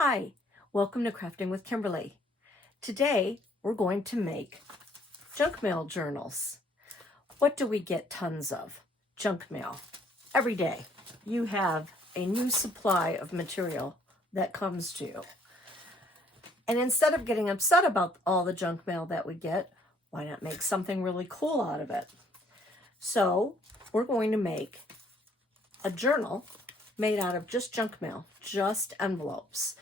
Hi, welcome to Crafting with Kimberly. Today we're going to make junk mail journals. What do we get tons of? Junk mail. Every day you have a new supply of material that comes to you. And instead of getting upset about all the junk mail that we get, why not make something really cool out of it? So we're going to make a journal made out of just junk mail, just envelopes.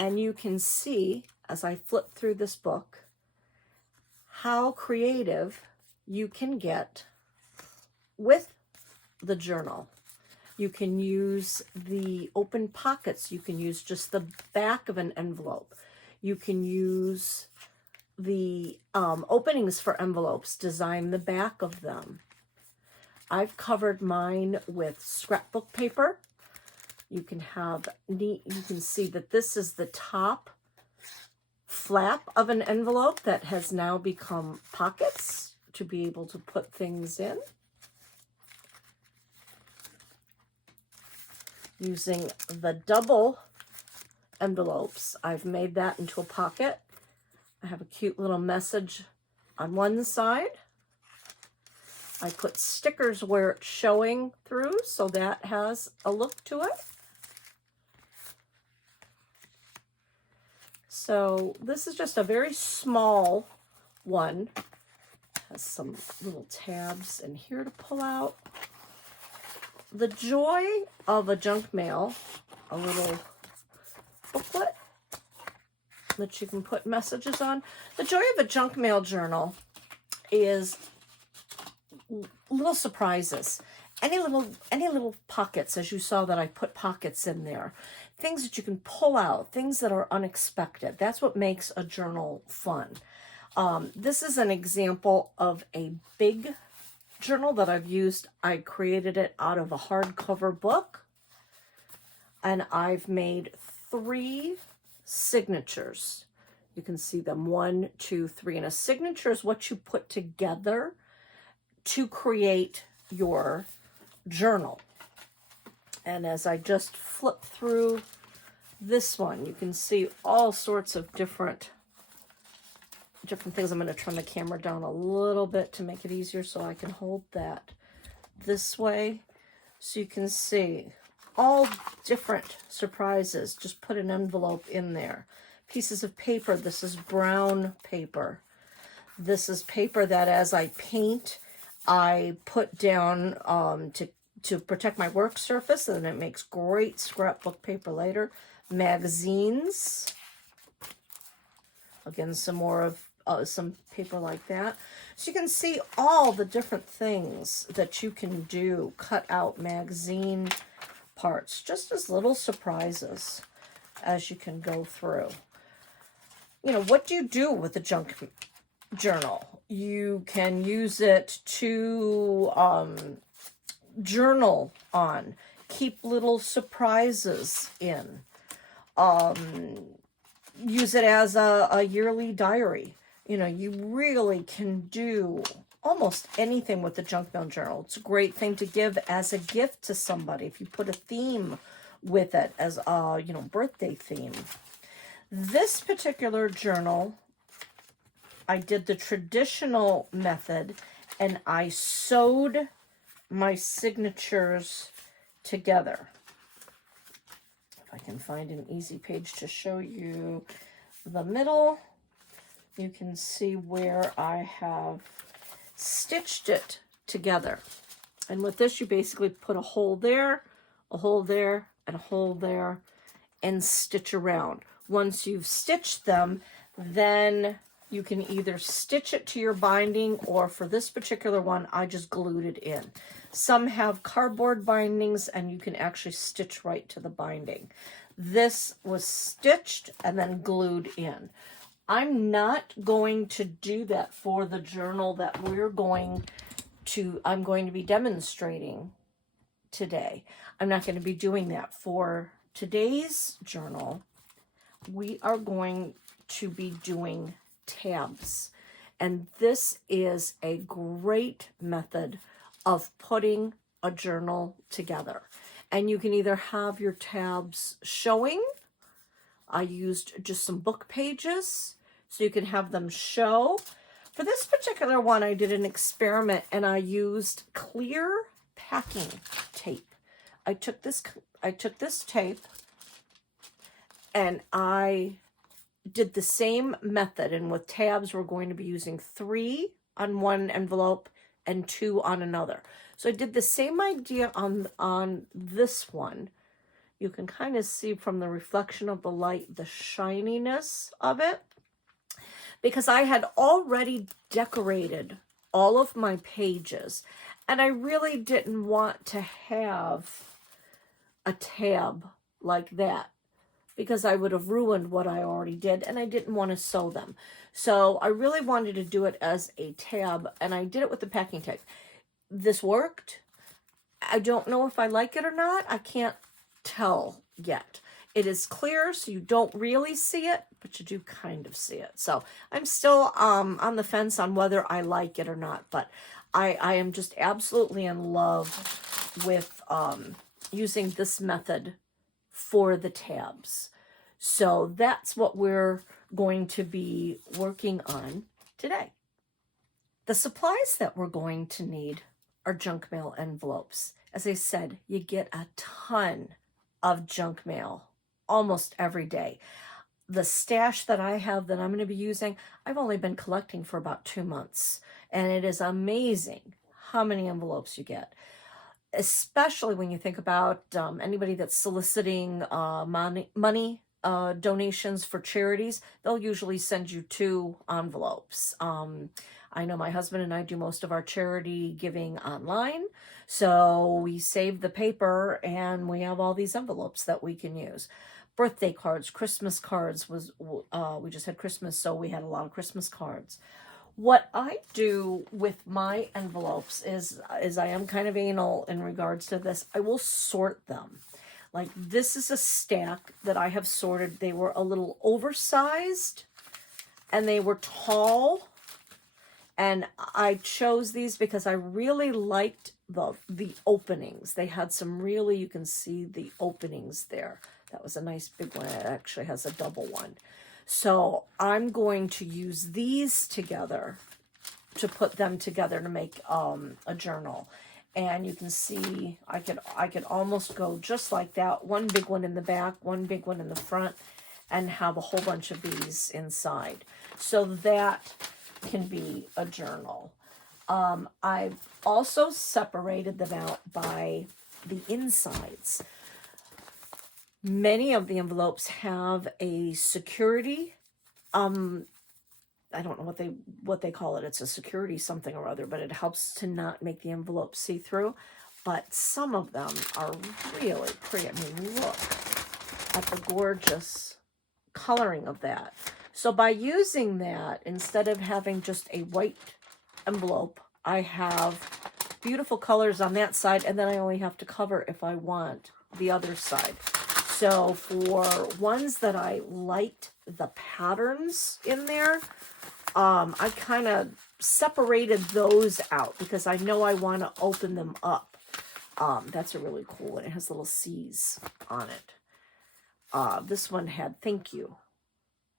And you can see, as I flip through this book, how creative you can get with the journal. You can use the open pockets. You can use just the back of an envelope. You can use the openings for envelopes, design the back of them. I've covered mine with scrapbook paper. You can see that this is the top flap of an envelope that has now become pockets to be able to put things in. Using the double envelopes, I've made that into a pocket. I have a cute little message on one side. I put stickers where it's showing through, so that has a look to it. So this is just a very small one. Has some little tabs in here to pull out. The joy of a junk mail, a little booklet that you can put messages on. The joy of a junk mail journal is little surprises. Any little pockets, as you saw that I put pockets in there. Things that you can pull out, things that are unexpected. That's what makes a journal fun. This is an example of a big journal that I've used. I created it out of a hardcover book. And I've made 3 signatures. You can see them, 1, 2, 3. And a signature is what you put together to create your journal. And as I just flip through this one, you can see all sorts of different things. I'm going to turn the camera down a little bit to make it easier so I can hold that this way. So you can see all different surprises. Just put an envelope in there. Pieces of paper. This is brown paper. This is paper that as I paint, I put down to protect my work surface, and it makes great scrapbook paper later. Magazines. Again, some more of some paper like that. So you can see all the different things that you can do. Cut out magazine parts, just as little surprises as you can go through. You know, what do you do with a junk journal? You can use it to journal on, keep little surprises in, use it as a yearly diary. You know, you really can do almost anything with the junk mail journal. It's a great thing to give as a gift to somebody if you put a theme with it, as a birthday theme. This particular journal, I did the traditional method, and I sewed my signatures together. If I can find an easy page to show you the middle, you can see where I have stitched it together. And with this, you basically put a hole there, a hole there, and a hole there, and stitch around. Once you've stitched them, then you can either stitch it to your binding, or for this particular one, I just glued it in. Some have cardboard bindings, and you can actually stitch right to the binding. This was stitched and then glued in. I'm not going to do that for the journal that I'm going to be demonstrating today. I'm not going to be doing that. For today's journal, we are going to be doing tabs. And this is a great method of putting a journal together. And you can either have your tabs showing I used just some book pages so you can have them show. For this particular one, I did an experiment and I used clear packing tape. I took this tape and I did the same method, and with tabs we're going to be using 3 on one envelope and 2 on another. So I did the same idea on this one. You can kind of see from the reflection of the light the shininess of it, because I had already decorated all of my pages and I really didn't want to have a tab like that, because I would have ruined what I already did and I didn't want to sew them. So I really wanted to do it as a tab, and I did it with the packing tape. This worked. I don't know if I like it or not. I can't tell yet. It is clear, so you don't really see it, but you do kind of see it. So I'm still on the fence on whether I like it or not, but I am just absolutely in love with using this method for the tabs. So that's what we're going to be working on today. The supplies that we're going to need are junk mail envelopes. As I said, you get a ton of junk mail almost every day. The stash that I have that I'm going to be using, I've only been collecting for about 2 months, and it is amazing how many envelopes you get, especially when you think about anybody that's soliciting money donations for charities. They'll usually send you 2 envelopes. I know my husband and I do most of our charity giving online, so we save the paper and we have all these envelopes that we can use. Birthday cards, Christmas cards we just had Christmas, so we had a lot of Christmas cards. What I do with my envelopes is I am kind of anal in regards to this. I will sort them. Like, this is a stack that I have sorted. They were a little oversized and they were tall. And I chose these because I really liked the openings. They had some really, you can see the openings there. That was a nice big one. It actually has a double one. So I'm going to use these together to put them together to make a journal. And you can see I could almost go just like that. One big one in the back, one big one in the front, and have a whole bunch of these inside. So that can be a journal. I've also separated them out by the insides. Many of the envelopes have a security, I don't know what they call it. It's a security something or other, but it helps to not make the envelope see-through. But some of them are really pretty. I mean, look at the gorgeous coloring of that. So by using that, instead of having just a white envelope, I have beautiful colors on that side, and then I only have to cover if I want the other side. So for ones that I liked the patterns in there, I kind of separated those out because I know I want to open them up. That's a really cool one. It has little C's on it. This one had thank you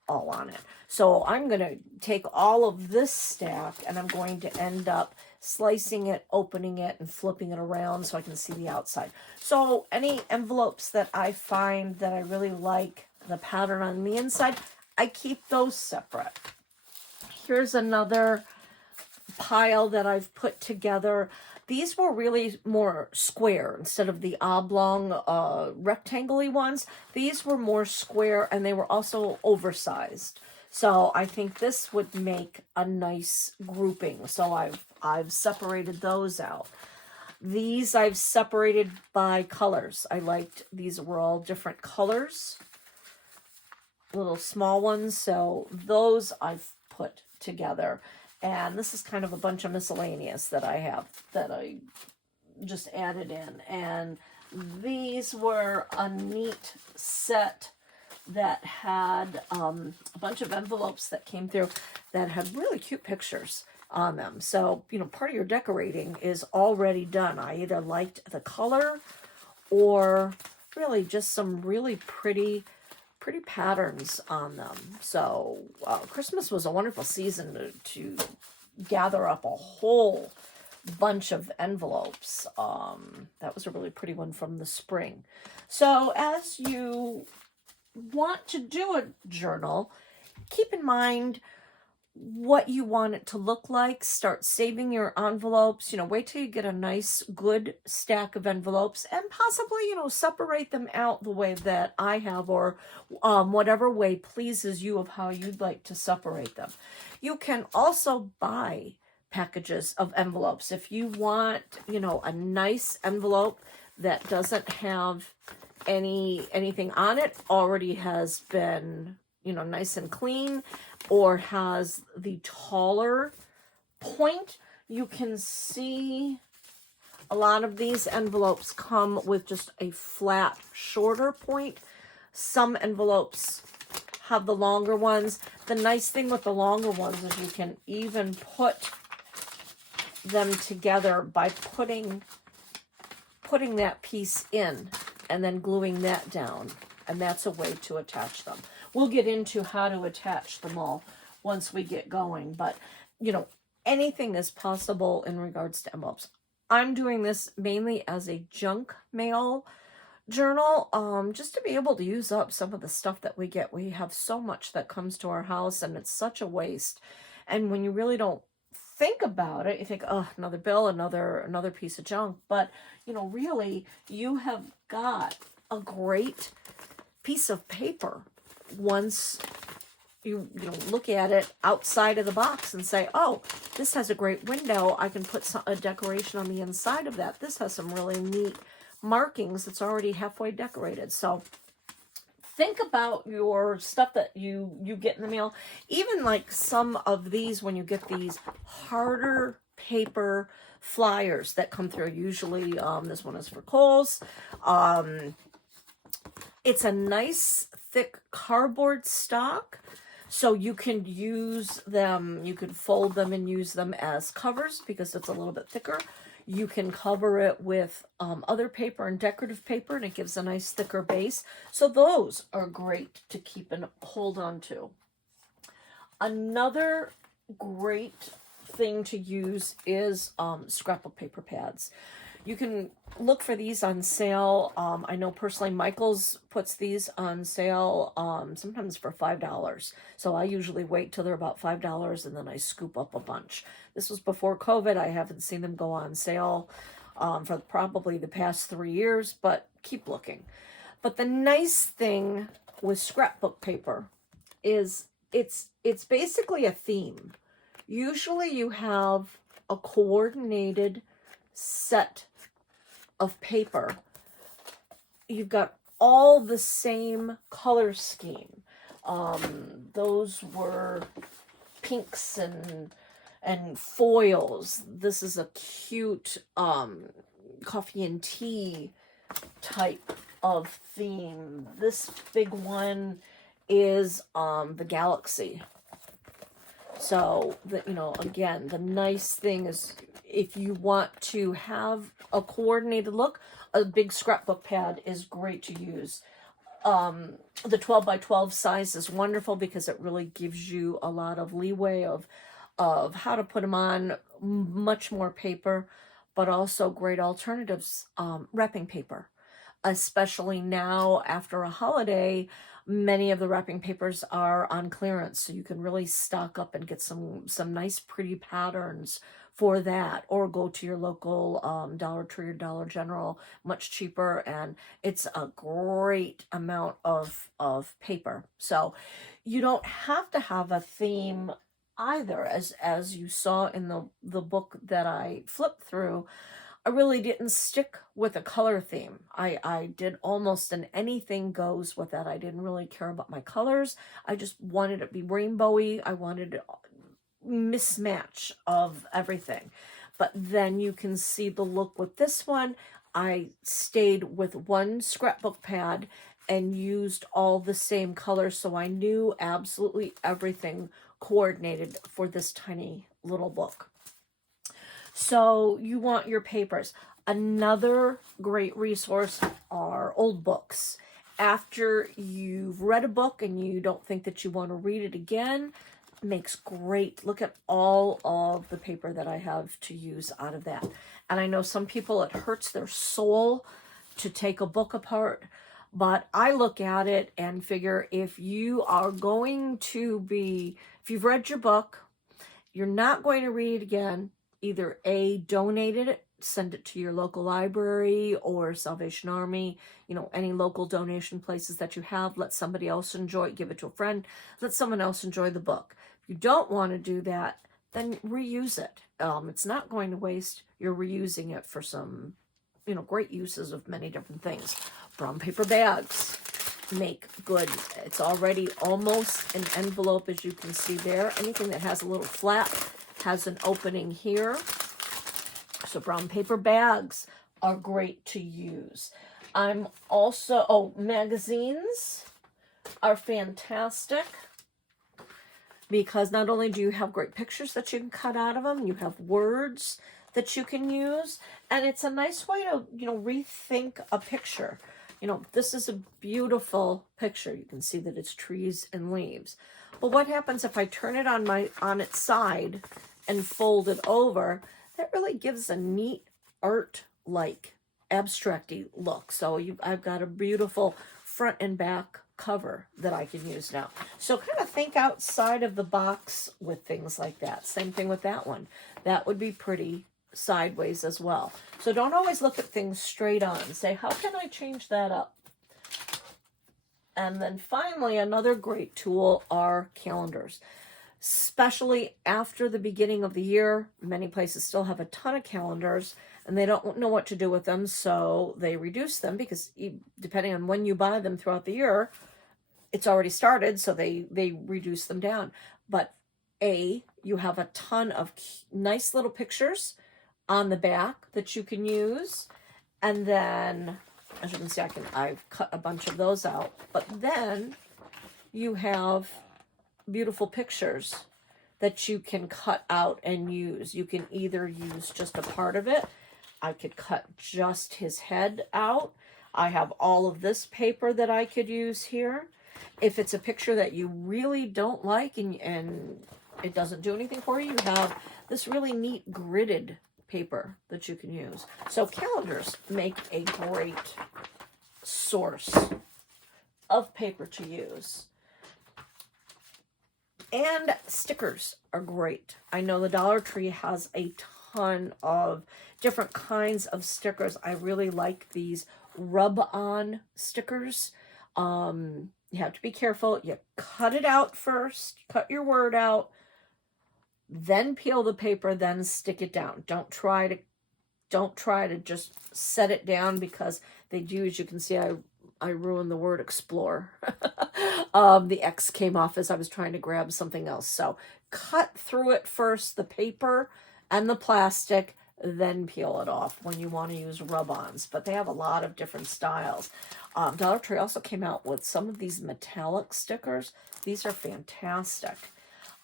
all on it. So I'm going to take all of this stack and I'm going to end up slicing it, opening it, and flipping it around so I can see the outside. So any envelopes that I find that I really like the pattern on the inside, I keep those separate. Here's another pile that I've put together. These were really more square instead of the oblong, rectangle-y ones. These were more square, and they were also oversized. So I think this would make a nice grouping. So I've separated those out. These I've separated by colors. I liked these were all different colors, little small ones. So those I've put together. And this is kind of a bunch of miscellaneous that I have that I just added in. And these were a neat set that had a bunch of envelopes that came through that had really cute pictures on them. So, you know, part of your decorating is already done. I either liked the color or really just some really pretty pretty patterns on them. So Christmas was a wonderful season to gather up a whole bunch of envelopes. That was a really pretty one from the spring. So as you want to do a journal, keep in mind what you want it to look like. Start saving your envelopes. Wait till you get a nice good stack of envelopes, and possibly separate them out the way that I have, or whatever way pleases you of how you'd like to separate them. You can also buy packages of envelopes if you want a nice envelope that doesn't have anything on it, already has been nice and clean, or has the taller point. You can see a lot of these envelopes come with just a flat, shorter point. Some envelopes have the longer ones. The nice thing with the longer ones is you can even put them together by putting that piece in and then gluing that down, and that's a way to attach them. We'll get into how to attach them all once we get going, but anything is possible in regards to envelopes. I'm doing this mainly as a junk mail journal, just to be able to use up some of the stuff that we get. We have so much that comes to our house, and it's such a waste. And when you really don't think about it, you think, oh, another bill, another piece of junk. But really, you have got a great piece of paper once you look at it outside of the box and say, oh, this has a great window. I can put a decoration on the inside of that. This has some really neat markings. It's already halfway decorated. So think about your stuff that you get in the mail. Even like some of these, when you get these harder paper flyers that come through, usually this one is for Kohl's. It's a nice thick cardboard stock, so you can use them, you could fold them and use them as covers because it's a little bit thicker. You can cover it with other paper and decorative paper, and it gives a nice thicker base. So those are great to keep and hold on to. Another great thing to use is scrapbook paper pads. You can look for these on sale. I know personally Michael's puts these on sale sometimes for $5. So I usually wait till they're about $5 and then I scoop up a bunch. This was before COVID. I haven't seen them go on sale for probably the past 3 years, but keep looking. But the nice thing with scrapbook paper is it's basically a theme. Usually you have a coordinated set of paper. You've got all the same color scheme. Those were pinks and foils. This is a cute coffee and tea type of theme. This big one is the galaxy. So again, the nice thing is, if you want to have a coordinated look, a big scrapbook pad is great to use. The 12 by 12 size is wonderful because it really gives you a lot of leeway of how to put them on much more paper, but also great alternatives. Wrapping paper, especially now after a holiday, many of the wrapping papers are on clearance, so you can really stock up and get some nice pretty patterns for that, or go to your local Dollar Tree or Dollar General, much cheaper, and it's a great amount of paper. So you don't have to have a theme either. As you saw in the book that I flipped through, I really didn't stick with a color theme. I did almost an anything goes with that. I didn't really care about my colors. I just wanted it to be rainbowy. I wanted mismatch of everything. But then you can see the look with this one. I stayed with one scrapbook pad and used all the same colors, so I knew absolutely everything coordinated for this tiny little book. So you want your papers. Another great resource are old books. after you've read a book and you don't think that you want to read it again, makes great. Look at all of the paper that I have to use out of that. And I know some people, it hurts their soul to take a book apart, but I look at it and figure if you are going to be, if you've read your book, you're not going to read it again, either A, donate it, send it to your local library or Salvation Army, you know, any local donation places that you have. Let somebody else enjoy it, give it to a friend, let someone else enjoy the book. If you don't want to do that, then reuse it. It's not going to waste. You're reusing it for some, you know, great uses of many different things. Brown paper bags make good. It's already almost an envelope, as you can see there. Anything that has a little flap has an opening here. So brown paper bags are great to use. I'm also, magazines are fantastic because not only do you have great pictures that you can cut out of them, you have words that you can use, and it's a nice way to, you know, rethink a picture. You know, this is a beautiful picture. You can see that it's trees and leaves. But what happens if I turn it on its side and fold it over? That really gives a neat art-like, abstract-y look. So I've got a beautiful front and back cover that I can use now. So kind of think outside of the box with things like that. Same thing with that one. That would be pretty sideways as well. So don't always look at things straight on. Say, how can I change that up? And then finally, another great tool are calendars. Especially after the beginning of the year, many places still have a ton of calendars and they don't know what to do with them, so they reduce them because depending on when you buy them throughout the year, it's already started, so they reduce them down. But you have a ton of nice little pictures on the back that you can use, and then, as you can see, I've cut a bunch of those out, but then you have beautiful pictures that you can cut out and use. You can either use just a part of it. I could cut just his head out. I have all of this paper that I could use here. If it's a picture that you really don't like and it doesn't do anything for you, you have this really neat gridded paper that you can use. So calendars make a great source of paper to use. And stickers are great. I know the Dollar Tree has a ton of different kinds of stickers. I really like these rub-on stickers. You have to be careful. You cut it out first, cut your word out, then peel the paper, then stick it down. Don't try to just set it down because they do, as you can see, I ruined the word explore. The X came off as I was trying to grab something else. So cut through it first, the paper and the plastic, then peel it off when you want to use rub-ons. But they have a lot of different styles. Dollar Tree also came out with some of these metallic stickers. These are fantastic.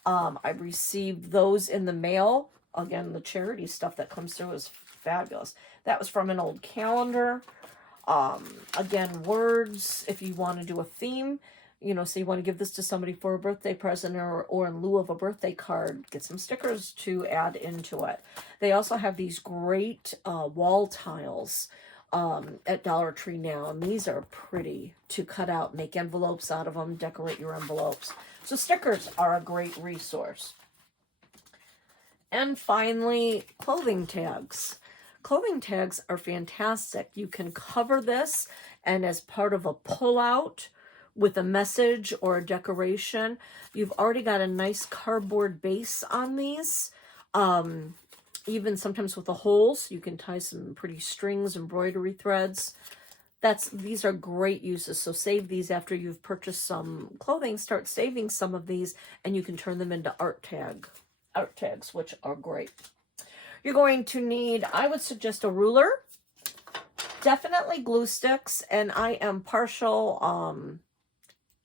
I received those in the mail. Again, the charity stuff that comes through is fabulous. That was from an old calendar. Again, words, if you want to do a theme, you know, so you want to give this to somebody for a birthday present or in lieu of a birthday card, get some stickers to add into it. They also have these great wall tiles at Dollar Tree now, and these are pretty to cut out, make envelopes out of them, decorate your envelopes. So stickers are a great resource. And finally, clothing tags. Clothing tags are fantastic. You can cover this, and as part of a pull-out with a message or a decoration, you've already got a nice cardboard base on these. Even sometimes with the holes, you can tie some pretty strings, embroidery threads. These are great uses. So save these after you've purchased some clothing. Start saving some of these, and you can turn them into art tags, which are great. You're going to need, I would suggest a ruler, definitely glue sticks, and I am partial,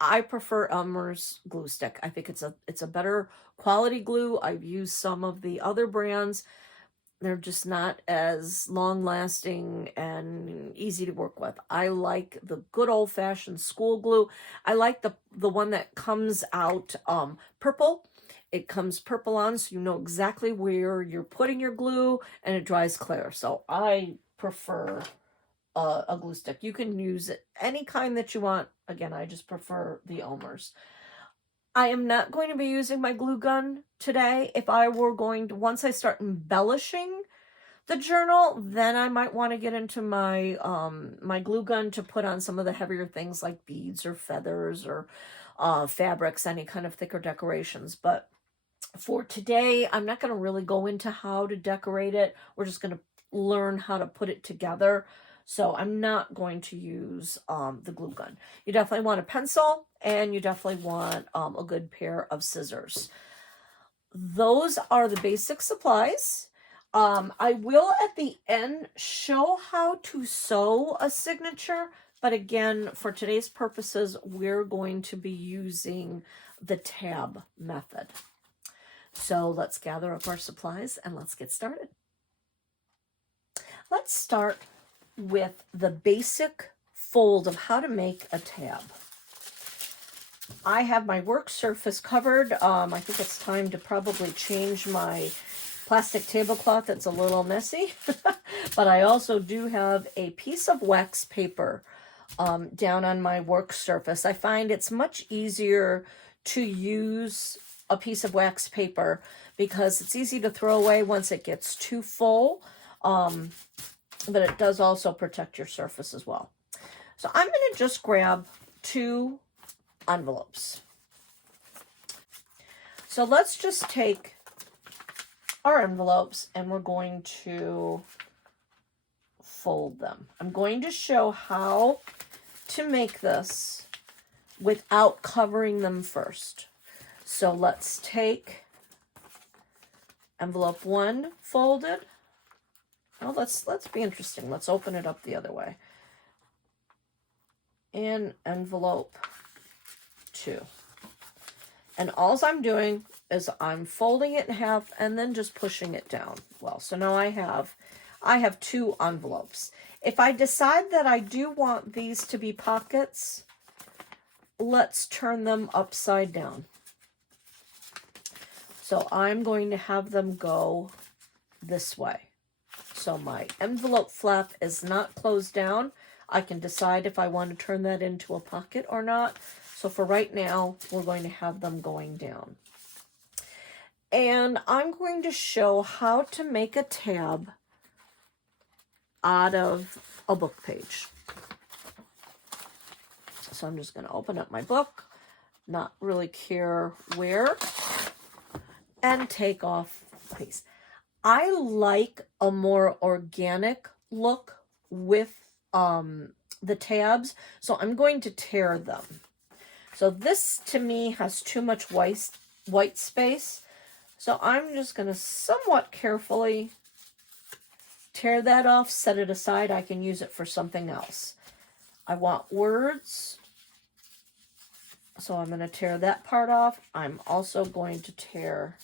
I prefer Elmer's glue stick. I think it's a better quality glue. I've used some of the other brands. They're just not as long lasting and easy to work with. I like the good old fashioned school glue. I like the one that comes out purple. It comes purple on, so you know exactly where you're putting your glue, and it dries clear. So I prefer a glue stick. You can use any kind that you want. Again, I just prefer the Elmer's. I am not going to be using my glue gun today. If I were going to, once I start embellishing the journal, then I might want to get into my my glue gun to put on some of the heavier things like beads or feathers or fabrics, any kind of thicker decorations. But for today, I'm not going to really go into how to decorate it. We're just going to learn how to put it together. So I'm not going to use the glue gun. You definitely want a pencil, and you definitely want a good pair of scissors. Those are the basic supplies. I will at the end show how to sew a signature, but again, for today's purposes, we're going to be using the tab method. So let's gather up our supplies and let's get started. Let's start with the basic fold of how to make a tab. I have my work surface covered. I think it's time to probably change my plastic tablecloth that's a little messy. But I also do have a piece of wax paper down on my work surface. I find it's much easier to use a piece of wax paper because it's easy to throw away once it gets too full. But it does also protect your surface as well. So I'm going to just grab 2 envelopes. So let's just take our envelopes and we're going to fold them. I'm going to show how to make this without covering them first. So let's take envelope 1 folded. Well, let's be interesting. Let's open it up the other way. And envelope 2. And all I'm doing is I'm folding it in half and then just pushing it down. Well, so now I have 2 envelopes. If I decide that I do want these to be pockets, let's turn them upside down. So I'm going to have them go this way. So my envelope flap is not closed down. I can decide if I want to turn that into a pocket or not. So for right now, we're going to have them going down. And I'm going to show how to make a tab out of a book page. So I'm just going to open up my book, not really care where, and take off a piece. I like a more organic look with the tabs, so I'm going to tear them. So this, to me, has too much white space, so I'm just going to somewhat carefully tear that off, set it aside. I can use it for something else. I want words, so I'm going to tear that part off. I'm also going to tear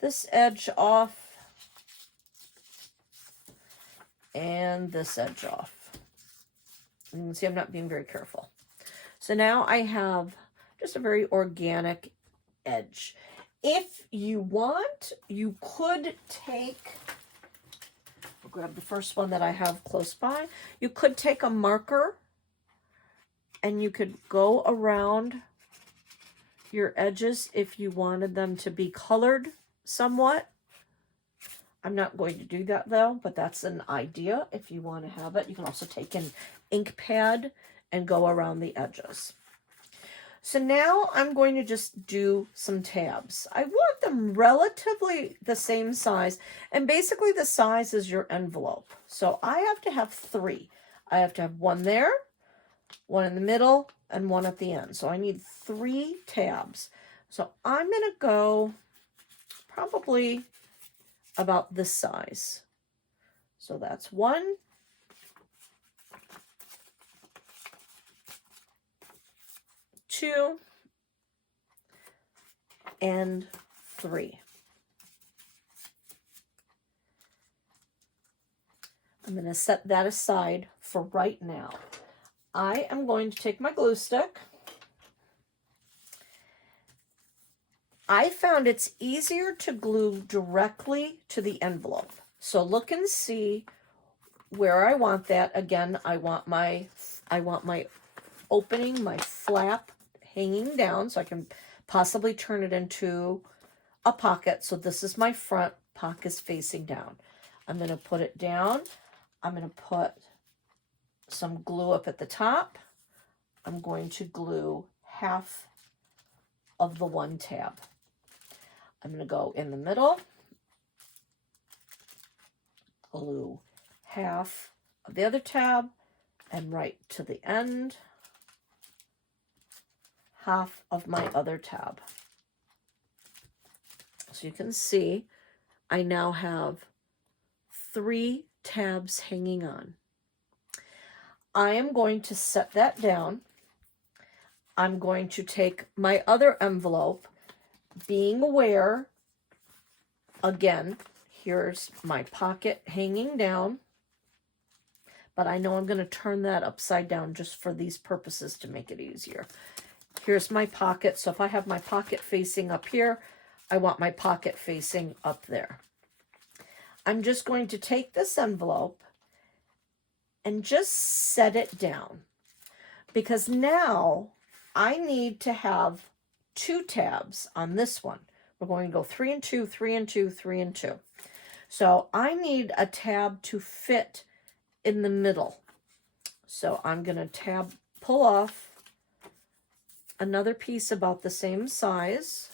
this edge off and this edge off. You can see I'm not being very careful. So now I have just a very organic edge. If you want, you could take, I'll grab the first one that I have close by. You could take a marker and you could go around your edges if you wanted them to be colored somewhat. I'm not going to do that though, but that's an idea if you want to have it. You can also take an ink pad and go around the edges. So now I'm going to just do some tabs. I want them relatively the same size, and basically the size is your envelope. So I have to have 3. I have to have 1 there, 1 in the middle, and 1 at the end. So I need 3 tabs. So I'm going to go probably about this size. So that's 1, 2, and 3. I'm going to set that aside for right now. I am going to take my glue stick. I found it's easier to glue directly to the envelope. So look and see where I want that. Again, I want my opening, my flap hanging down so I can possibly turn it into a pocket. So this is my front, pocket is facing down. I'm going to put it down. I'm going to put some glue up at the top. I'm going to glue half of the one tab. I'm going to go in the middle, glue half of the other tab, and right to the end, half of my other tab. So you can see I now have 3 tabs hanging on. I am going to set that down. I'm going to take my other envelope, being aware, again, here's my pocket hanging down, but I know I'm going to turn that upside down just for these purposes to make it easier. Here's my pocket. So if I have my pocket facing up here, I want my pocket facing up there. I'm just going to take this envelope and just set it down, because now I need to have 2 tabs on this one. We're going to go 3 and 2, 3 and 2, 3 and 2. So I need a tab to fit in the middle. So I'm going to pull off another piece about the same size.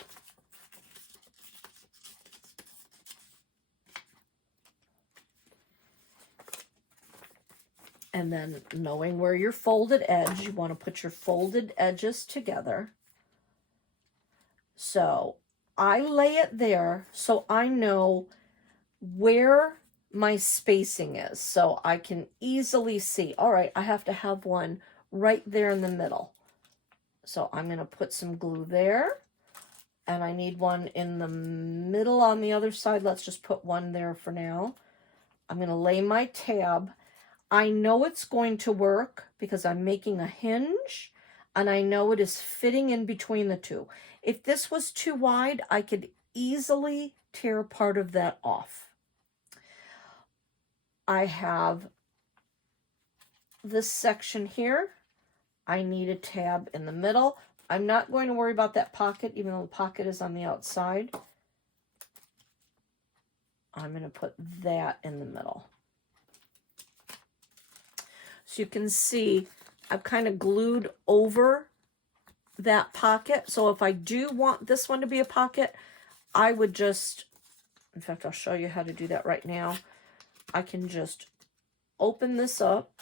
And then knowing where your folded edge, you want to put your folded edges together. So I lay it there so I know where my spacing is. So I can easily see, all right, I have to have one right there in the middle. So I'm going to put some glue there. And I need one in the middle on the other side. Let's just put one there for now. I'm going to lay my tab. I know it's going to work because I'm making a hinge, and I know it is fitting in between the two. If this was too wide, I could easily tear part of that off. I have this section here. I need a tab in the middle. I'm not going to worry about that pocket, even though the pocket is on the outside. I'm going to put that in the middle. So you can see I've kind of glued over that pocket. So if I do want this one to be a pocket, I would just, in fact, I'll show you how to do that right now. I can just open this up,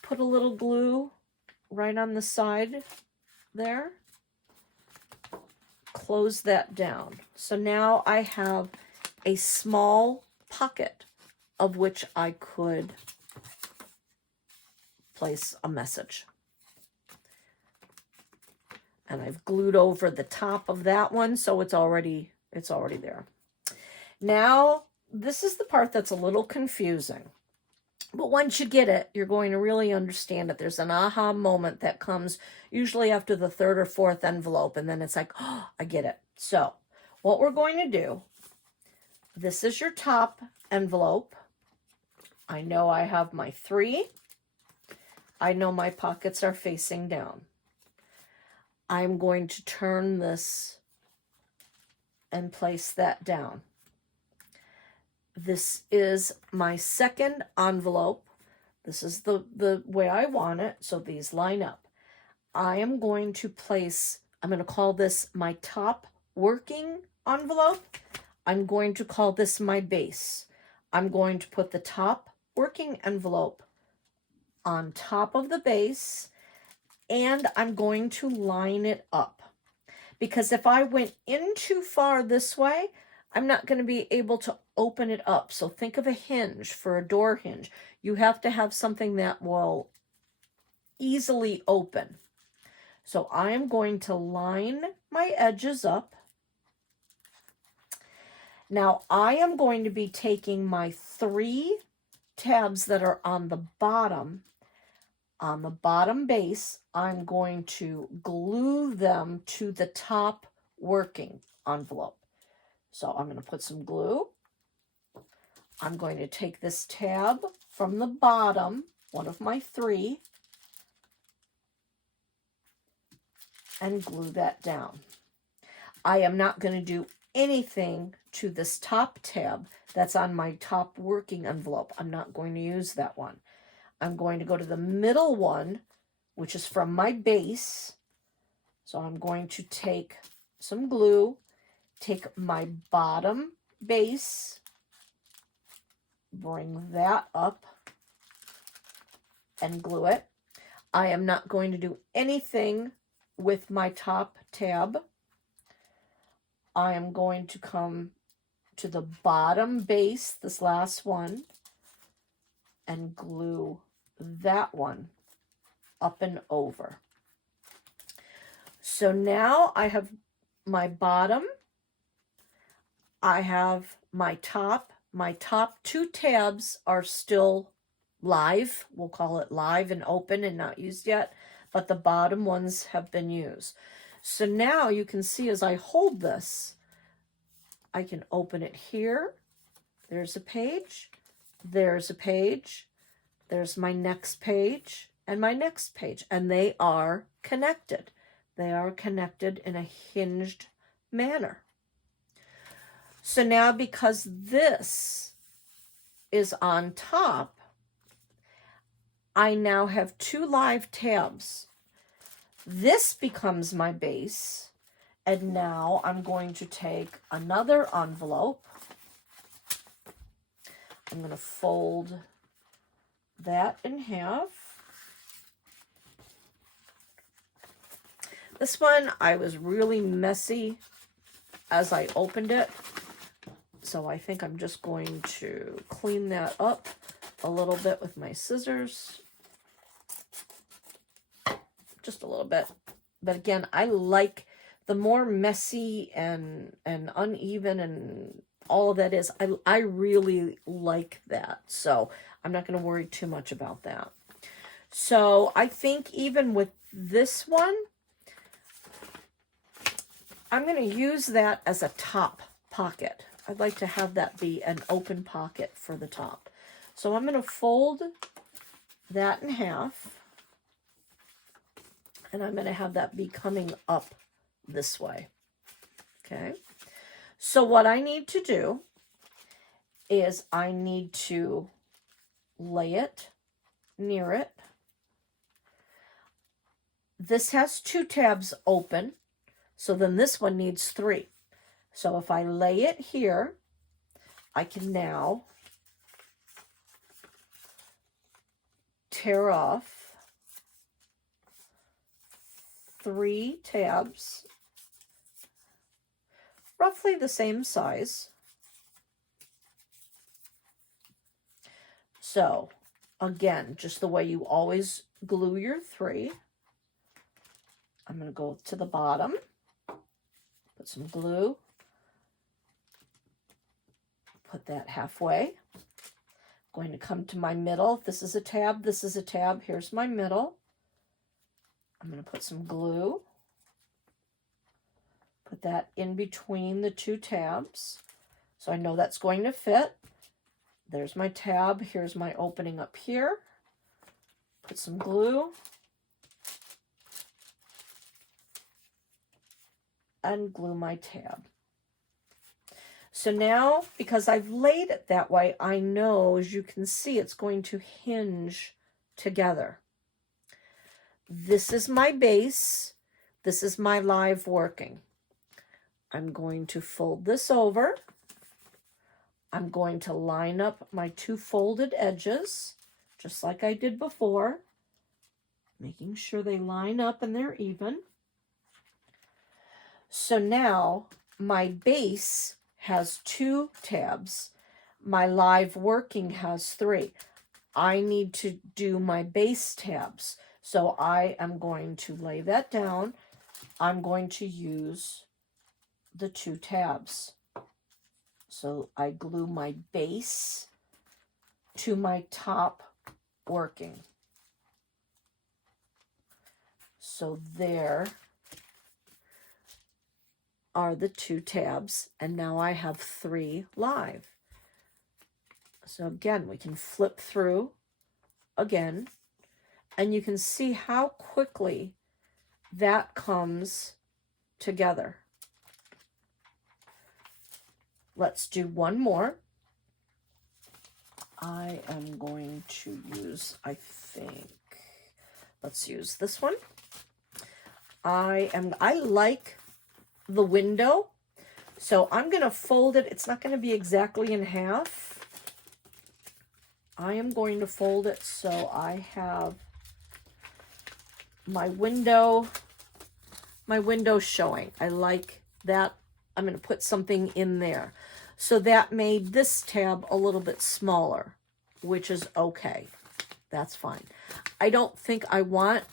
put a little glue right on the side there, close that down. So now I have a small pocket of which I could place a message. And I've glued over the top of that one, so it's already there. Now, this is the part that's a little confusing. But once you get it, you're going to really understand it. There's an aha moment that comes usually after the 3rd or 4th envelope, and then it's like, oh, I get it. So, what we're going to do, this is your top envelope. I know I have my 3. I know my pockets are facing down. I'm going to turn this and place that down. This is my 2nd envelope. This is the way I want it, so these line up. I am going to place, I'm going to call this my top working envelope. I'm going to call this my base. I'm going to put the top working envelope on top of the base, and I'm going to line it up. Because if I went in too far this way, I'm not going to be able to open it up. So think of a hinge for a door hinge. You have to have something that will easily open. So I'm going to line my edges up. Now I am going to be taking my 3 tabs that are on the bottom base. I'm going to glue them to the top working envelope. So I'm going to put some glue. I'm going to take this tab from the bottom, one of my 3, and glue that down. I am not going to do anything to this top tab that's on my top working envelope. I'm not going to use that one. I'm going to go to the middle one, which is from my base. So I'm going to take some glue, take my bottom base, bring that up, and glue it. I am not going to do anything with my top tab. I am going to come to the bottom base, this last one, and glue that one up and over. So now I have my bottom, I have my top. My top 2 tabs are still live. We'll call it live and open and not used yet, but the bottom ones have been used. So now you can see as I hold this, I can open it here. There's a page. There's a page. There's my next page and my next page. And they are connected. They are connected in a hinged manner. So now because this is on top, I now have 2 live tabs. This becomes my base. And now I'm going to take another envelope. I'm going to fold that in half. This one, I was really messy as I opened it. So I think I'm just going to clean that up a little bit with my scissors. Just a little bit. But again, I like the more messy and uneven and all of that is, I really like that. So I'm not going to worry too much about that. So I think even with this one, I'm going to use that as a top pocket. I'd like to have that be an open pocket for the top. So I'm going to fold that in half. And I'm going to have that be coming up this way. Okay. So what I need to do is I need to lay it near it. This has 2 tabs open. So then this one needs 3. So if I lay it here, I can now tear off 3 tabs, roughly the same size. So again, just the way you always glue your 3. I'm going to go to the bottom, put some glue, put that halfway. I'm going to come to my middle. This is a tab, this is a tab. Here's my middle. I'm going to put some glue, put that in between the 2 tabs. So I know that's going to fit. There's my tab. Here's my opening up here. Put some glue. And glue my tab. So now, because I've laid it that way, I know, as you can see, it's going to hinge together. This is my base. This is my live working. I'm going to fold this over. I'm going to line up my 2 folded edges, just like I did before, making sure they line up and they're even. So now my base has 2 tabs. My live working has 3. I need to do my base tabs. So I am going to lay that down. I'm going to use the 2 tabs. So I glue my base to my top working. So there are the 2 tabs, and now I have 3 live. So again, we can flip through again, and you can see how quickly that comes together. Let's do one more. I am going to use, I think, let's use this one. I like the window, so I'm going to fold it. It's not going to be exactly in half. I am going to fold it so I have my window showing. I like that. I'm going to put something in there. So that made this tab a little bit smaller, which is okay. That's fine. I don't want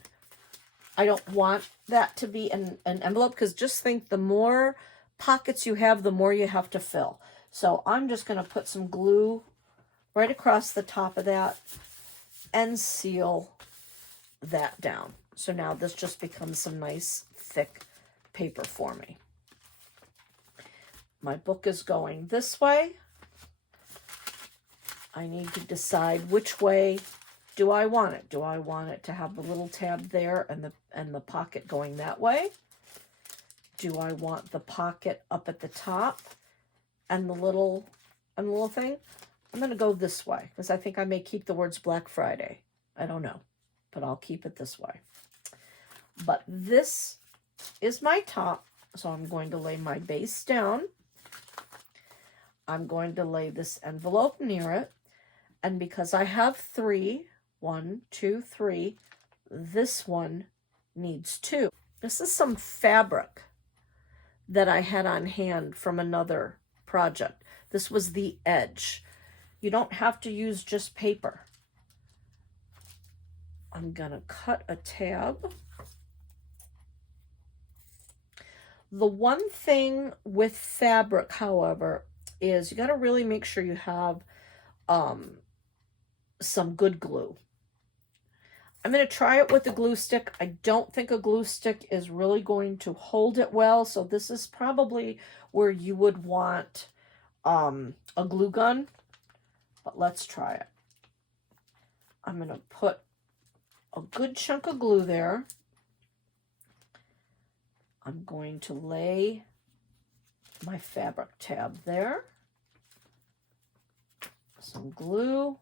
that to be an envelope, because just think, the more pockets you have, the more you have to fill. So I'm just going to put some glue right across the top of that and seal that down. So now this just becomes some nice thick paper for me. My book is going this way. I need to decide which way do I want it. Do I want it to have the little tab there and the pocket going that way? Do I want the pocket up at the top and the little thing? I'm going to go this way because I think I may keep the words Black Friday. I don't know, but I'll keep it this way. But this is my top, so I'm going to lay my base down. I'm going to lay this envelope near it, and because I have 3, 1, 2, 3, this one needs 2. This is some fabric that I had on hand from another project. This was the edge. You don't have to use just paper. I'm gonna cut a tab. The one thing with fabric, however, is you got to really make sure you have some good glue. I'm going to try it with a glue stick. I don't think a glue stick is really going to hold it well, so this is probably where you would want a glue gun, but let's try it. I'm going to put a good chunk of glue there. I'm going to lay my fabric tab there. Some glue.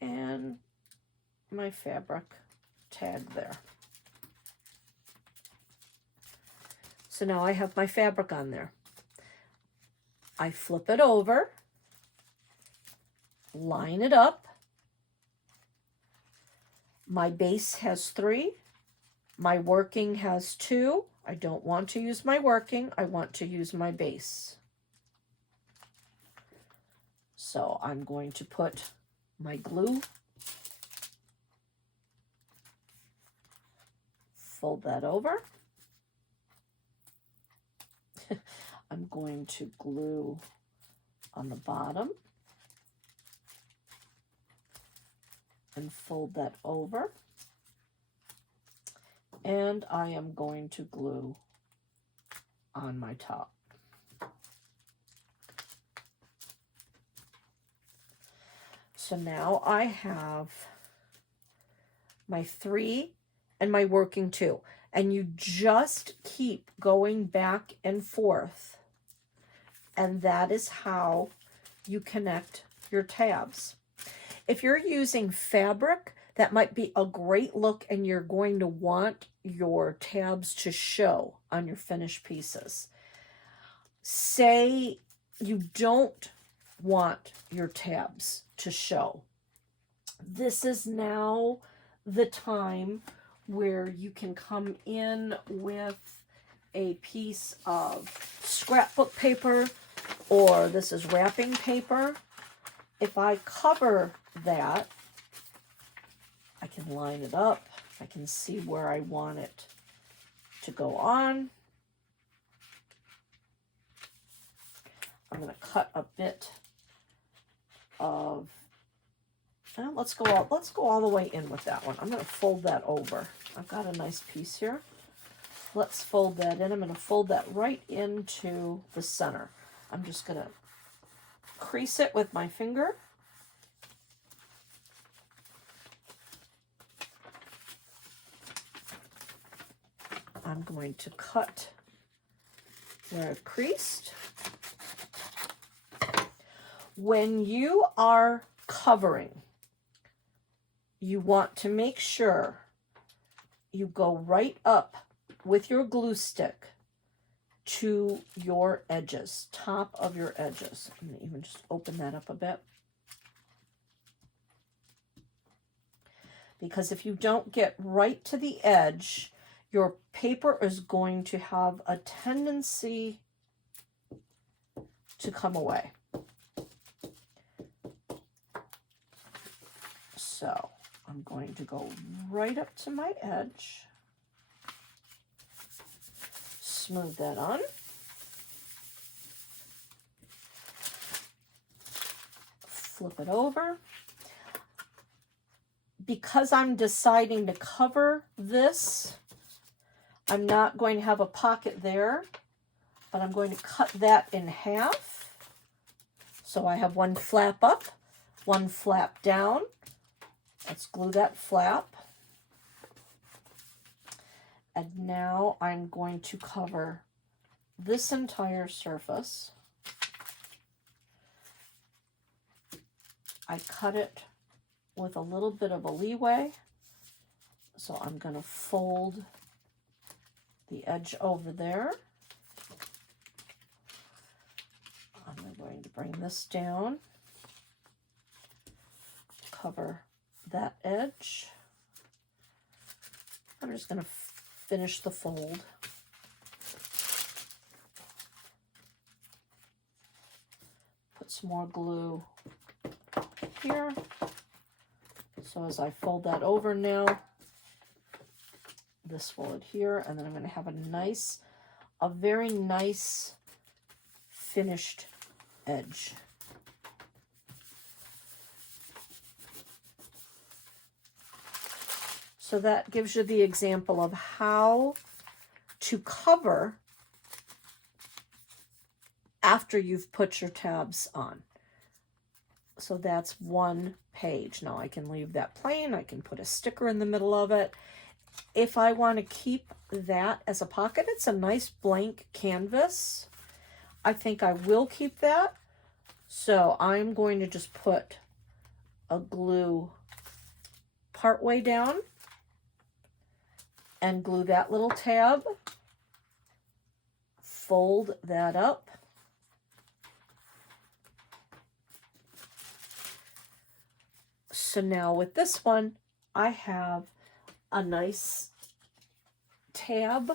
And my fabric tag there. So now I have my fabric on there. I flip it over, line it up. My base has 3. My working has 2. I don't want to use my working. I want to use my base. So I'm going to put my glue, fold that over. I'm going to glue on the bottom and fold that over. And I am going to glue on my top. So now I have my 3 and my working 2. And you just keep going back and forth. And that is how you connect your tabs. If you're using fabric, that might be a great look, and you're going to want your tabs to show on your finished pieces. Say you don't want your tabs to show. This is now the time where you can come in with a piece of scrapbook paper, or this is wrapping paper. If I cover that, I can line it up. I can see where I want it to go on. I'm going to cut a bit of, well, let's go all the way in with that one. I'm going to fold that over. I've got a nice piece here. Let's fold that in. I'm going to fold that right into the center. I'm just going to crease it with my finger. I'm going to cut where I've creased. When you are covering, you want to make sure you go right up with your glue stick to your edges, top of your edges. I'm going to even just open that up a bit. Because if you don't get right to the edge, your paper is going to have a tendency to come away. So I'm going to go right up to my edge, smooth that on. Flip it over. Because I'm deciding to cover this, I'm not going to have a pocket there, but I'm going to cut that in half. So I have one flap up, one flap down. Let's glue that flap. And now I'm going to cover this entire surface. I cut it with a little bit of a leeway. So I'm going to fold the edge over there. I'm going to bring this down, cover that edge. I'm just going to finish the fold. Put some more glue here. So as I fold that over now, this will adhere, and then I'm going to have a very nice finished edge. So that gives you the example of how to cover after you've put your tabs on. So that's one page. Now I can leave that plain. I can put a sticker in the middle of it. If I want to keep that as a pocket, it's a nice blank canvas. I think I will keep that. So I'm going to just put a glue partway down and glue that little tab. Fold that up. So now with this one, I have a nice tab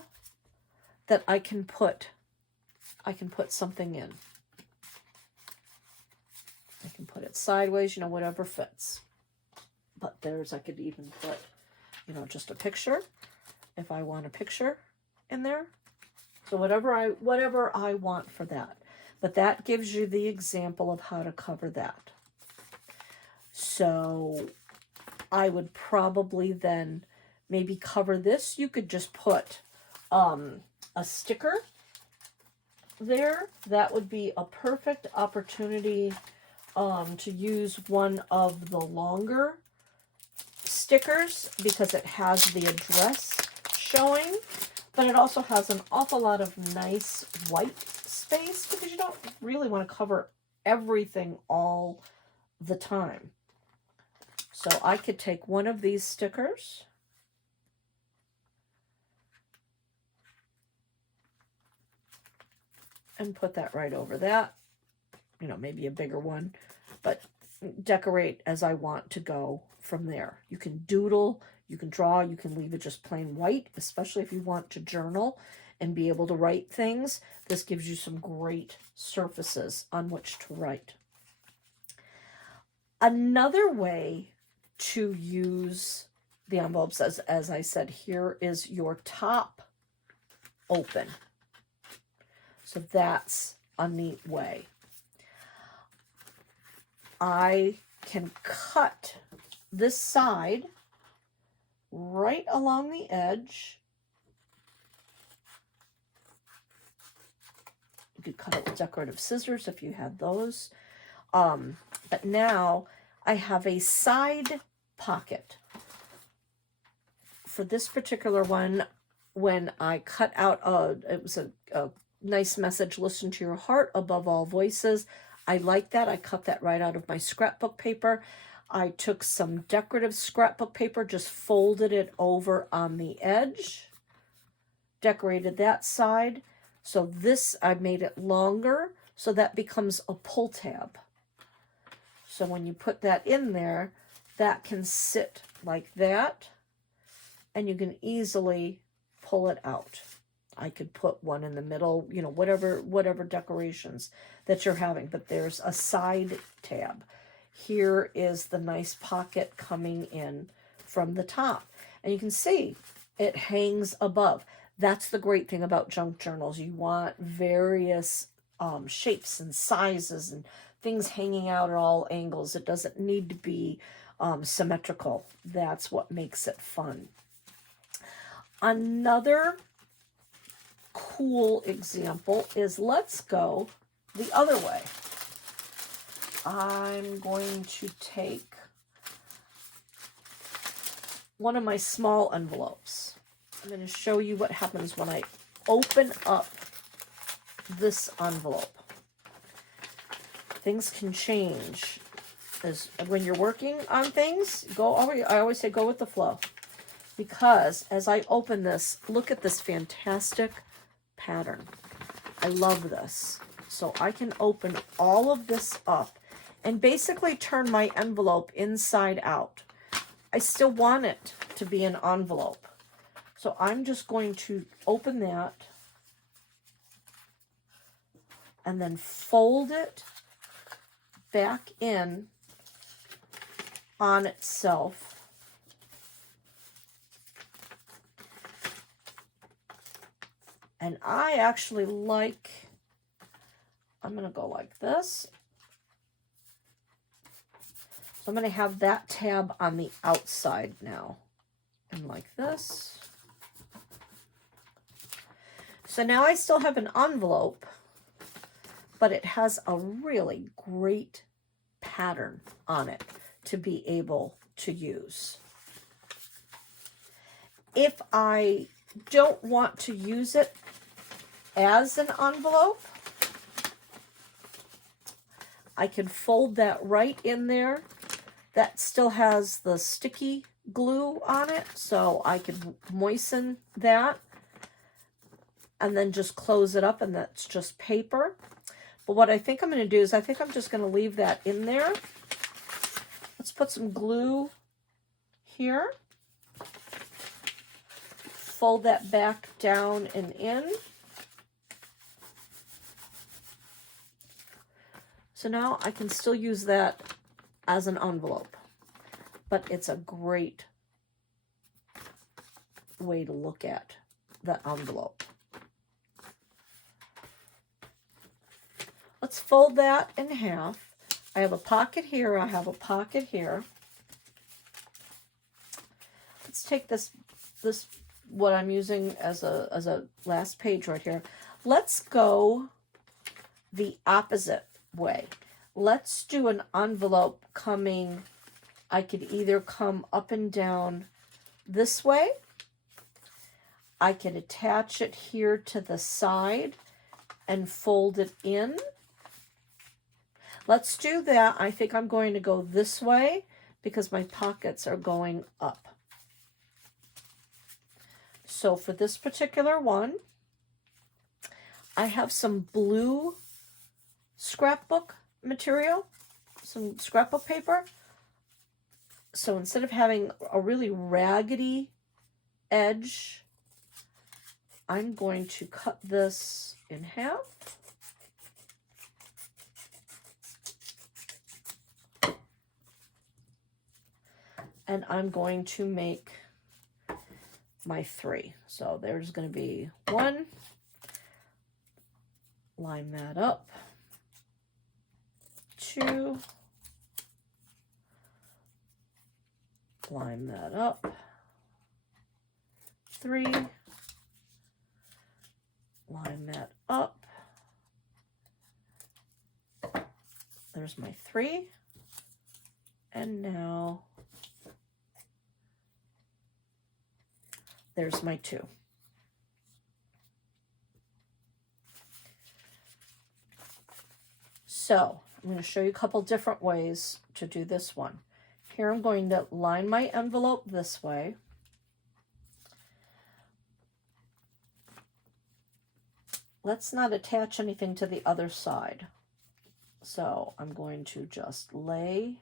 that I can put something in. I can put it sideways, whatever fits. But I could even put, just a picture if I want a picture in there. So whatever I want for that. But that gives you the example of how to cover that. So I would probably then maybe cover this. You could just put a sticker there. That would be a perfect opportunity to use one of the longer stickers because it has the address showing, but it also has an awful lot of nice white space because you don't really want to cover everything all the time. So I could take one of these stickers and put that right over that, maybe a bigger one, but decorate as I want to go from there. You can doodle, you can draw, you can leave it just plain white, especially if you want to journal and be able to write things. This gives you some great surfaces on which to write. Another way to use the envelopes, as I said, here is your top open. So that's a neat way. I can cut this side right along the edge. You could cut it with decorative scissors if you had those. But now I have a side pocket. For this particular one, when I cut out, it was a nice message, listen to your heart above all voices. I like that. I cut that right out of my scrapbook paper. I took some decorative scrapbook paper, just folded it over on the edge, decorated that side. So this, I made it longer, so that becomes a pull tab. So when you put that in there, that can sit like that, and you can easily pull it out. I could put one in the middle, you know, whatever decorations that you're having, but there's a side tab. Here is the nice pocket coming in from the top. And you can see it hangs above. That's the great thing about junk journals. You want various shapes and sizes and things hanging out at all angles. It doesn't need to be symmetrical. That's what makes it fun. Another cool example is, let's go the other way. I'm going to take one of my small envelopes. I'm going to show you what happens when I open up this envelope. Things can change. As when you're working on things, I always say go with the flow. Because as I open this, look at this fantastic pattern. I love this. So I can open all of this up and basically turn my envelope inside out. I still want it to be an envelope. So I'm just going to open that and then fold it back in on itself. And I actually like, I'm going to go like this. So I'm going to have that tab on the outside now. And like this. So now I still have an envelope, but it has a really great pattern on it to be able to use. If I don't want to use it as an envelope, I can fold that right in there. That still has the sticky glue on it, so I can moisten that and then just close it up, and that's just paper. But what I think I'm going to do is I think I'm just going to leave that in there. Let's put some glue here. Fold that back down and in. So now I can still use that as an envelope, but it's a great way to look at the envelope. Let's fold that in half. I have a pocket here, I have a pocket here. Let's take this what I'm using as a last page right here. Let's go the opposite way. Let's do an envelope coming, I could either come up and down this way. I could attach it here to the side and fold it in. Let's do that. I think I'm going to go this way because my pockets are going up. So for this particular one, I have some blue scrapbook material, some scrapbook paper. So instead of having a really raggedy edge, I'm going to cut this in half. And I'm going to make my 3. So there's going to be 1. Line that up. 2. line that up. 3, line that up. There's my 3, and now there's my 2. So I'm going to show you a couple different ways to do this one. Here I'm going to line my envelope this way. Let's not attach anything to the other side. So I'm going to just lay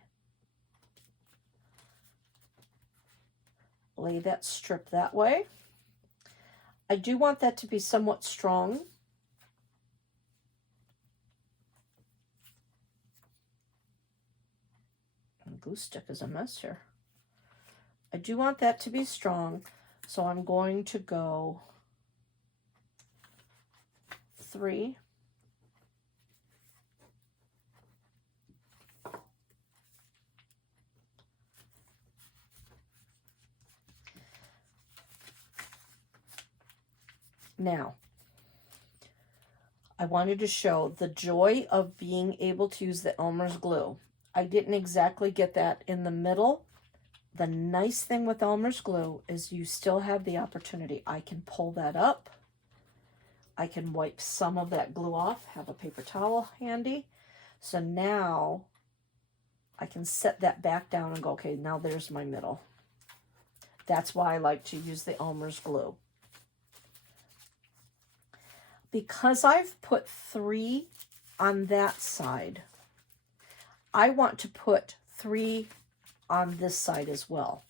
that strip that way. I do want that to be somewhat strong. And glue stick is a mess here. I do want that to be strong, so I'm going to go 3. Now, I wanted to show the joy of being able to use the Elmer's glue. I didn't exactly get that in the middle. The nice thing with Elmer's glue is you still have the opportunity. I can pull that up. I can wipe some of that glue off, have a paper towel handy. So now I can set that back down and go, okay, now there's my middle. That's why I like to use the Elmer's glue. Because I've put 3 on that side, I want to put 3 on this side as well.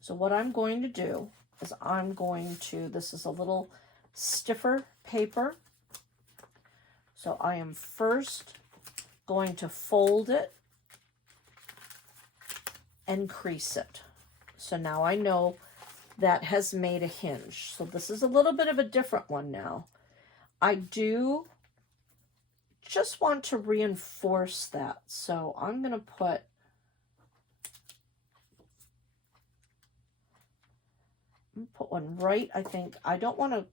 So what I'm going to do is this is a little stiffer paper. So I am first going to fold it and crease it. So now I know that has made a hinge. So this is a little bit of a different one now. I do just want to reinforce that. So I'm going to put one right. I think I don't want to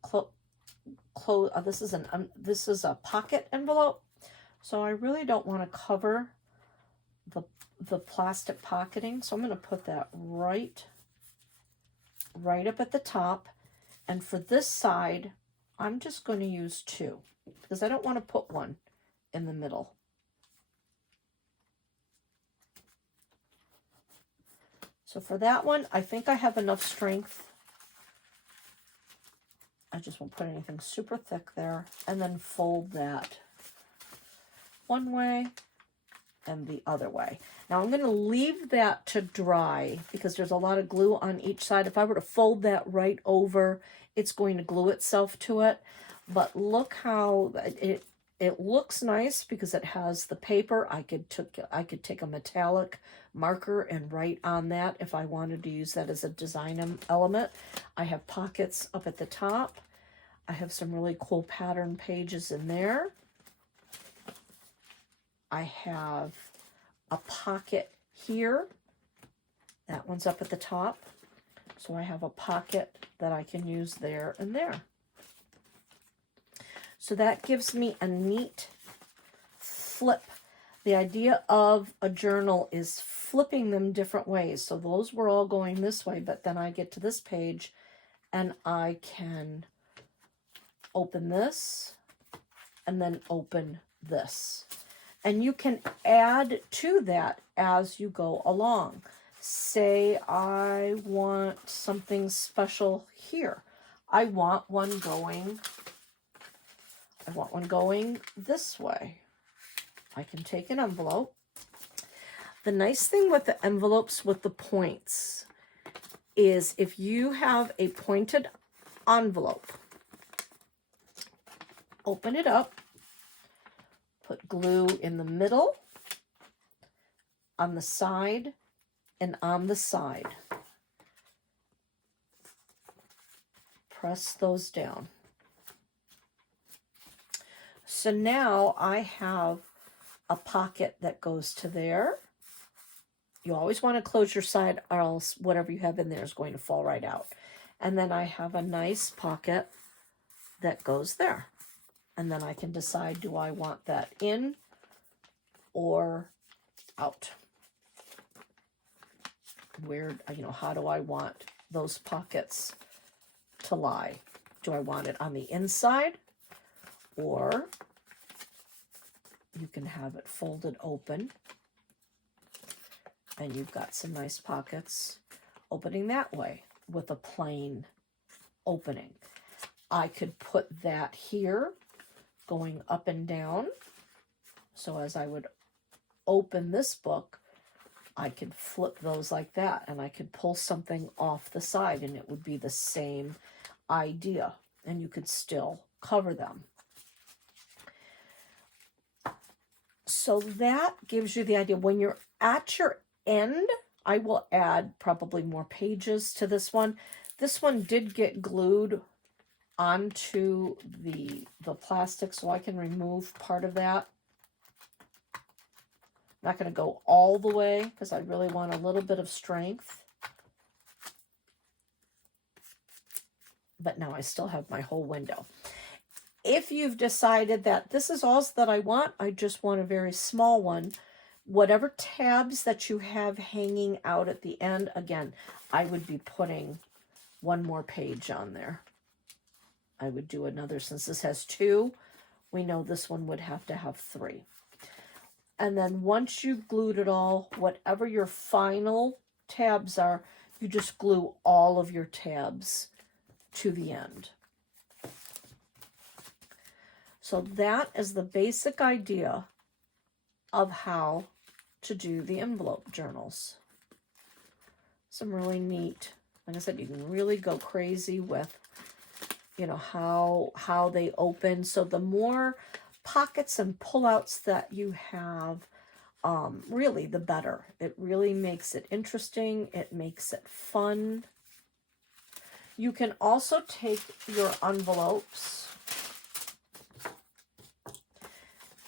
close. This is a pocket envelope, so I really don't want to cover the plastic pocketing. So I'm going to put that right up at the top, and for this side, I'm just going to use 2 because I don't want to put one in the middle. So for that one, I think I have enough strength. I just won't put anything super thick there, and then fold that one way and the other way. Now I'm going to leave that to dry because there's a lot of glue on each side. If I were to fold that right over, it's going to glue itself to it. But look how it looks nice because it has the paper. I could take a metallic marker and write on that if I wanted to use that as a design element. I have pockets up at the top. I have some really cool pattern pages in there. I have a pocket here. That one's up at the top. So I have a pocket that I can use there and there. So that gives me a neat flip. The idea of a journal is flipping them different ways. So those were all going this way, but then I get to this page and I can open this and then open this. And you can add to that as you go along. Say I want something special here. I want one going this way. I can take an envelope. The nice thing with the envelopes with the points is if you have a pointed envelope, open it up, put glue in the middle, on the side, and on the side. Press those down. So now I have a pocket that goes to there You always want to close your side or else whatever you have in there is going to fall right out. And then I have a nice pocket that goes there. And then I can decide, do I want that in or out? Where, you know, how do I want those pockets to lie? Do I want it on the inside, or you can have it folded open and you've got some nice pockets opening that way with a plain opening. I could put that here going up and down. So as I would open this book, I could flip those like that, and I could pull something off the side and it would be the same idea, and you could still cover them. So that gives you the idea. When you're at your end, I will add probably more pages to this one. This one did get glued onto the plastic, so I can remove part of that. Not going to go all the way because I really want a little bit of strength. But now I still have my whole window. If you've decided that this is all that I want, I just want a very small one, whatever tabs that you have hanging out at the end, again, I would be putting one more page on there. I would do another, since this has 2, we know this one would have to have 3. And then once you've glued it all, whatever your final tabs are, you just glue all of your tabs to the end. So that is the basic idea of how to do the envelope journals. Some really neat, like I said, you can really go crazy with, you know, how they open. So the more pockets and pullouts that you have, really the better. It really makes it interesting. It makes it fun. You can also take your envelopes.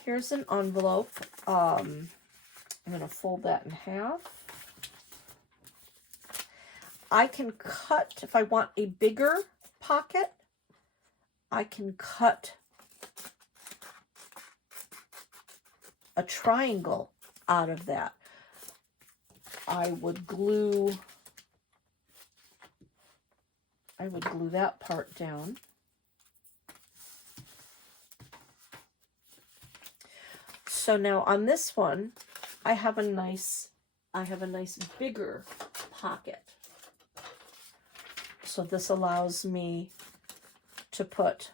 Here's an envelope. I'm going to fold that in half. I can cut, if I want a bigger pocket, I can cut a triangle out of that. I would glue that part down. So now on this one, I have a nice bigger pocket. So this allows me to put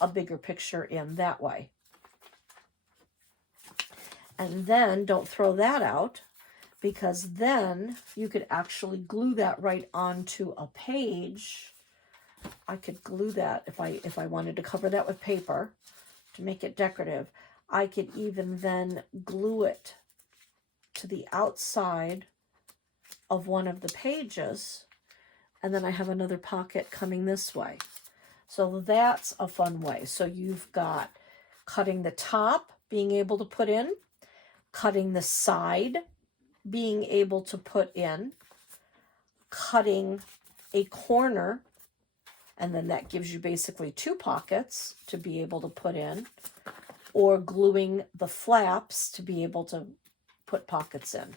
a bigger picture in that way. And then don't throw that out, because then you could actually glue that right onto a page. I could glue that if I wanted to cover that with paper to make it decorative. I could even then glue it to the outside of one of the pages, and then I have another pocket coming this way. So that's a fun way. So you've got cutting the top, being able to put in, cutting the side, being able to put in, cutting a corner, and then that gives you basically 2 pockets to be able to put in, or gluing the flaps to be able to put pockets in.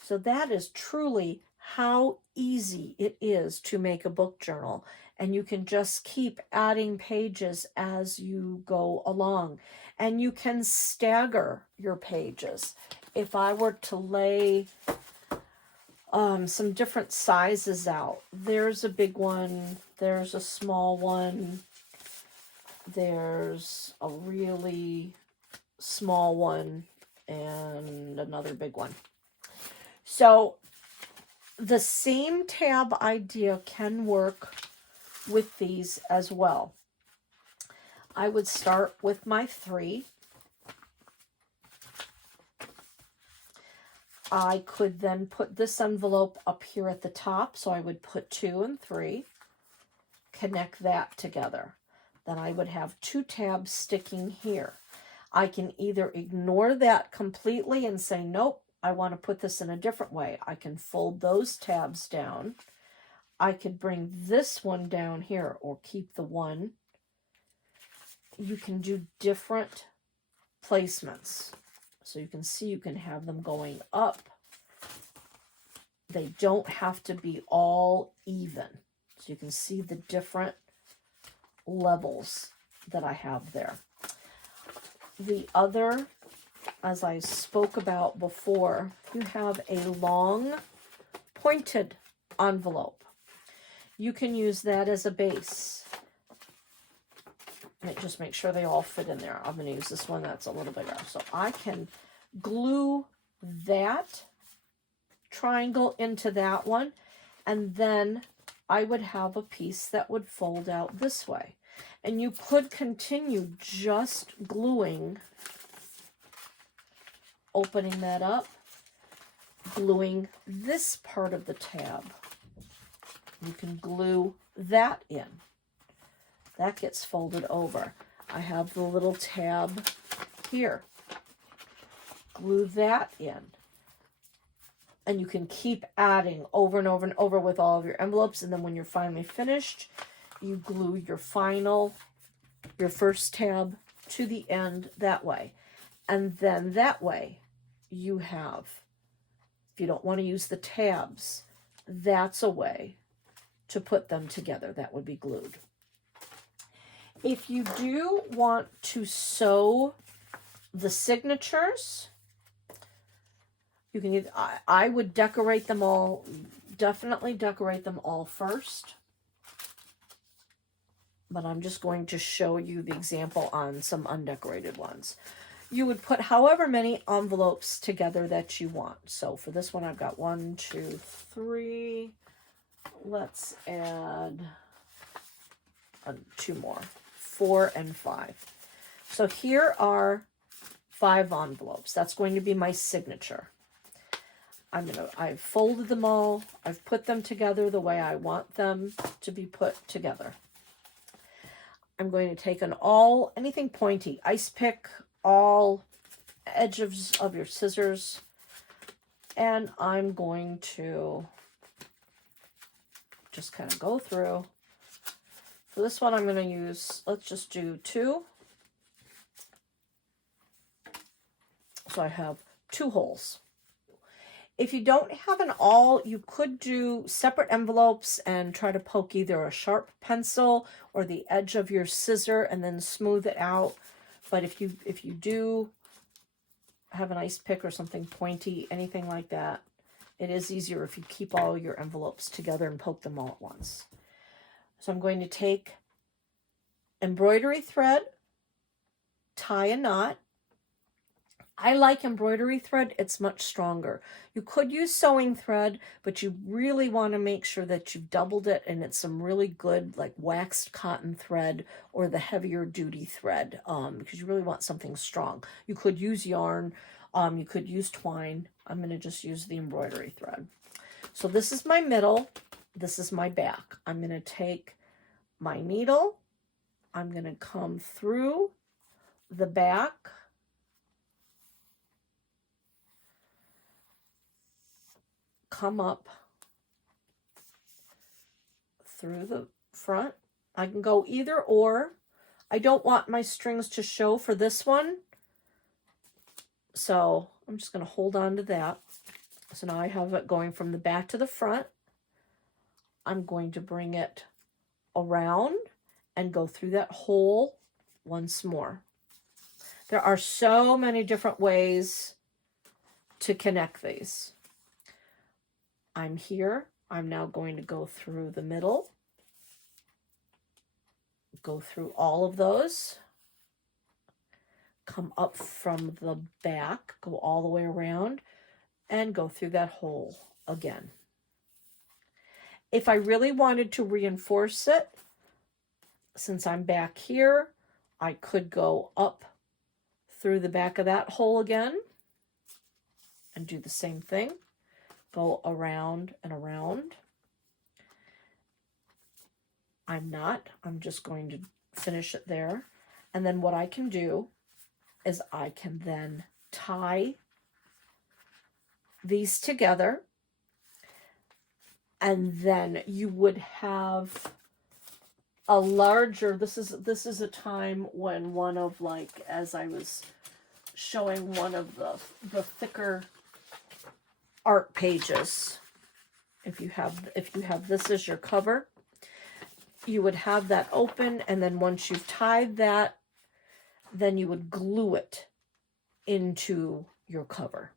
So that is truly how easy it is to make a book journal. And you can just keep adding pages as you go along. And you can stagger your pages. If I were to lay some different sizes out, there's a big one, there's a small one, there's a really small one, and another big one. So the same tab idea can work with these as well. I would start with my 3. I could then put this envelope up here at the top, so I would put 2 and 3, connect that together. Then I would have 2 tabs sticking here. I can either ignore that completely and say, nope, I want to put this in a different way. I can fold those tabs down. I could bring this one down here or keep the one. You can do different placements. So you can see you can have them going up. They don't have to be all even. So you can see the different levels that I have there. The other, as I spoke about before, you have a long pointed envelope. You can use that as a base. And just make sure they all fit in there. I'm going to use this one that's a little bigger. So I can glue that triangle into that one, and then I would have a piece that would fold out this way. And you could continue just gluing, opening that up, gluing this part of the tab. You can glue that in. That gets folded over. I have the little tab here. Glue that in. And you can keep adding over and over and over with all of your envelopes. And then when you're finally finished, you glue your first tab to the end that way. And then that way you have, if you don't want to use the tabs, that's a way to put them together. That would be glued. If you do want to sew the signatures, you can either, I would decorate them all, definitely decorate them all first. But I'm just going to show you the example on some undecorated ones. You would put however many envelopes together that you want. So for this one, I've got 1, 2, 3. Let's add 2 more, 4 and 5. So here are 5 envelopes. That's going to be my signature. I've folded them all. I've put them together the way I want them to be put together. I'm going to take anything pointy, ice pick, all edges of your scissors, and I'm going to just kind of go through. For this one, I'm going to use, let's just do 2. So I have 2 holes. If you don't have an awl, you could do separate envelopes and try to poke either a sharp pencil or the edge of your scissor and then smooth it out. But if you do have an ice pick or something pointy, anything like that, it is easier if you keep all your envelopes together and poke them all at once. So I'm going to take embroidery thread, tie a knot. I like embroidery thread. It's much stronger. You could use sewing thread, but you really want to make sure that you've doubled it and it's some really good like waxed cotton thread or the heavier duty thread because you really want something strong. You could use yarn. You could use twine. I'm going to just use the embroidery thread. So this is my middle. This is my back. I'm going to take my needle. I'm going to come through the back. Come up through the front. I can go either or. I don't want my strings to show for this one, so I'm just going to hold on to that. So now I have it going from the back to the front. I'm going to bring it around and go through that hole once more. There are so many different ways to connect these. I'm here. I'm now going to go through the middle, go through all of those, come up from the back, go all the way around, and go through that hole again. If I really wanted to reinforce it, since I'm back here, I could go up through the back of that hole again and do the same thing. Go around and around. I'm just going to finish it there. And then what I can do is I can then tie these together, and then you would have a larger, this is a time when one of, like, as I was showing one of the thicker art pages, if you have this as your cover, you would have that open, and then once you've tied that, then you would glue it into your cover.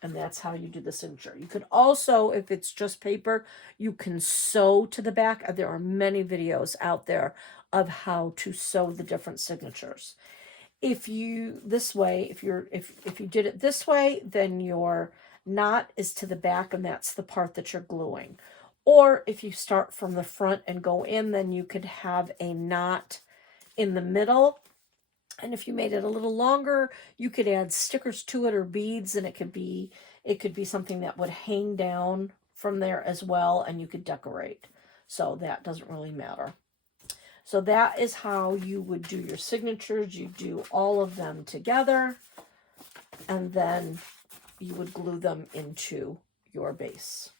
And that's how you do the signature. You could also, if it's just paper, you can sew to the back. There are many videos out there of how to sew the different signatures. If you if you did it this way, then your knot is to the back, and that's the part that you're gluing. Or if you start from the front and go in, then you could have a knot in the middle. And if you made it a little longer, you could add stickers to it or beads, and it could be something that would hang down from there as well, and you could decorate. So that doesn't really matter. So that is how you would do your signatures. You do all of them together, and then you would glue them into your base.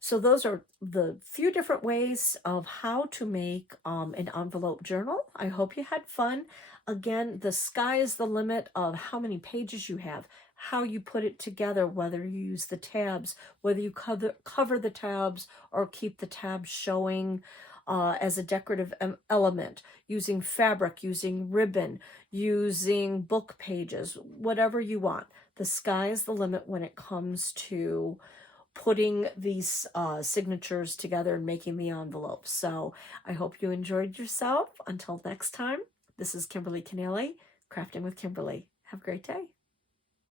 So those are the few different ways of how to make an envelope journal. I hope you had fun. Again, the sky is the limit of how many pages you have, how you put it together, whether you use the tabs, whether you cover the tabs or keep the tabs showing as a decorative element, using fabric, using ribbon, using book pages, whatever you want. The sky is the limit when it comes to putting these signatures together and making the envelopes. So I hope you enjoyed yourself. Until next time, this is Kimberly Canelli, Crafting with Kimberly. Have a great day.